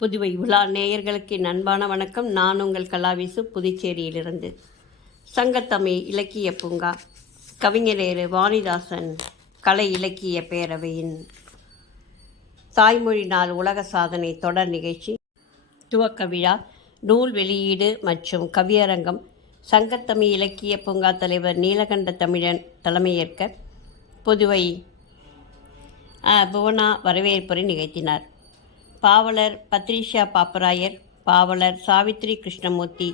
புதுவை உலா நேயர்களுக்கு நண்பான வணக்கம். நான் உங்கள் கலாவிசு புதுச்சேரியிலிருந்து. சங்கத்தமிழ் இலக்கிய பூங்கா கவிஞரேறு வாணிதாசன் கலை இலக்கிய பேரவையின் தாய்மொழி நாள் உலக சாதனை தொடர் நிகழ்ச்சி துவக்க விழா நூல் வெளியீடு மற்றும் கவியரங்கம். சங்கத்தமிழ் இலக்கிய பூங்கா தலைவர் நீலகண்ட தமிழன் தலைமையேற்க புதுவை புவனா வரவேற்புரை நிகழ்த்தினார். பாவலர் பத்ரிஷா பாப்பராயர் பாவலர் சாவித்ரி கிருஷ்ணமூர்த்தி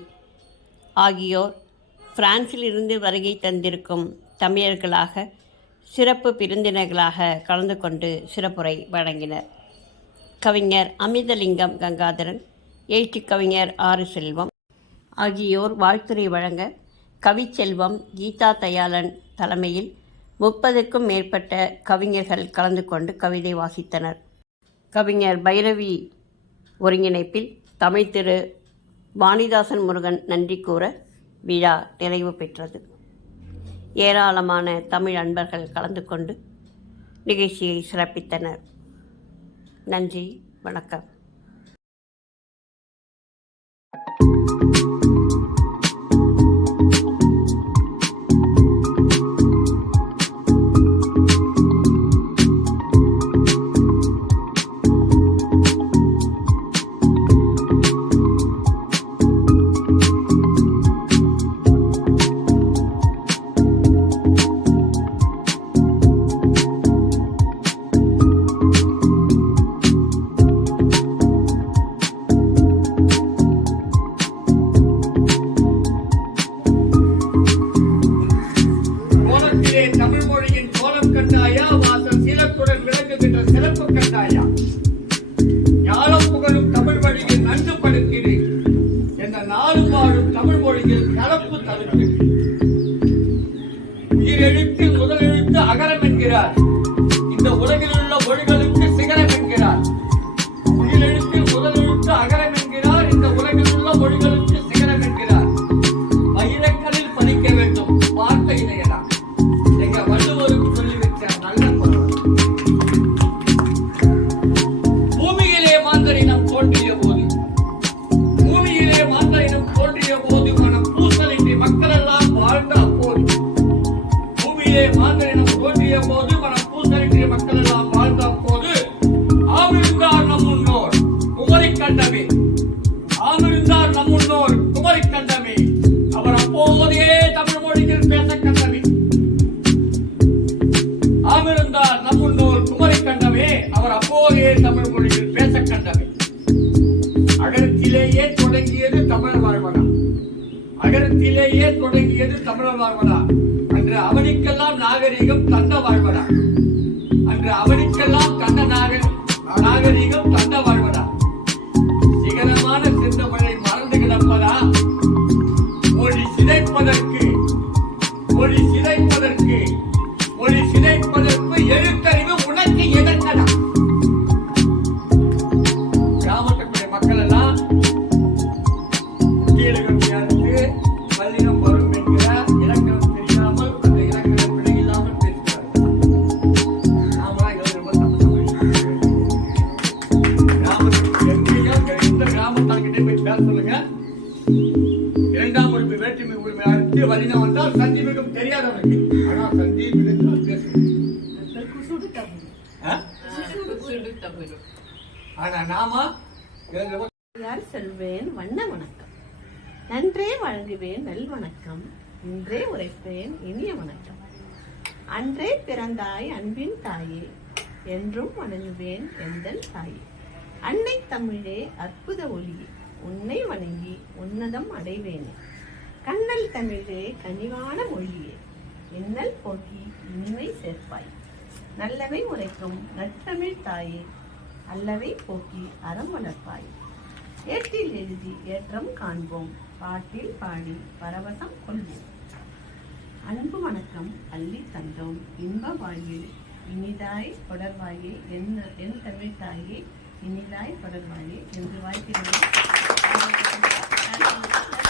ஆகியோர் பிரான்சிலிருந்து வருகை தந்திருக்கும் தமிழர்களாக சிறப்பு விருந்தினர்களாக கலந்து கொண்டு சிறப்புரை வழங்கினர். கவிஞர் அமிதலிங்கம் கங்காதரன் எழுச்சி கவிஞர் ஆறு செல்வம் ஆகியோர் வாழ்த்துரை வழங்க கவிச்செல்வம் கீதா தயாளன் தலைமையில் முப்பதுக்கும் மேற்பட்ட கவிஞர்கள் கலந்து கொண்டு கவிதை வாசித்தனர். கவிஞர் பைரவி ஒருங்கிணைப்பில் தமிழ் திரு. வாணிதாசன் முருகன் நன்றி கூற விழா நிறைவு பெற்றது. ஏராளமான தமிழ் அன்பர்கள் கலந்து கொண்டு நிகழ்ச்சியை சிறப்பித்தனர். நன்றி வணக்கம். சிறப்பு ஞானம் புகழும் தமிழ் மொழியில் நன்று படுக்கிறேன். என்ற நாடு வாழும் தமிழ் மொழியில் கலப்பு தவிர்த்து உயிரெழுத்து முதலெழுத்து அகரம் என்கிறார். தொடங்கியது தமிழர் வாழ்வனா அகரத்திலேயே தொடங்கியது தமிழர் வாழ்வனா அன்று அவனுக்கெல்லாம் நாகரிகம் தந்த வாழ்வனா சொல்லுங்க. இரண்டாம் வேற்றுமை உரிமை அடுத்து வல்லினம் வந்தால் தெரியாதவனுக்கு. ஆனா நாம யார் செல்வேன்? வண்ண வணக்கம். நன்றே வழங்குவேன் நல் வணக்கம். இன்றே உரைப்பேன் இனிய வணக்கம். அன்றே பிறந்தாய் அன்பின் தாயே என்றும் வணங்குவேன் எந்தன் தாயே. அன்னை தமிழே அற்புத ஒளியே. உன்னை வணங்கி உன்னதம் அடைவேனே. கண்ணல் தமிழே கனிவான மொழியே. இன்னல் போக்கி இனிமை சேர்ப்பாய். நல்லவை உரைக்கும் நற்றமிழ் தாயே. அல்லவை போக்கி அறம் வளர்ப்பாய். ஏற்றில் எழுதி ஏற்றம் காண்போம். பாட்டில் பாடி பரவசம் கொள்வோம். அன்பு வணக்கம் அள்ளி தந்தோம். இன்ப வாயில் இனிதாய் தொடர்வாயே. என் என் தமிழ் தாயே இனிதாய் தொடர்வாயே. என்று வாழ்க்கிறேன் Thank you.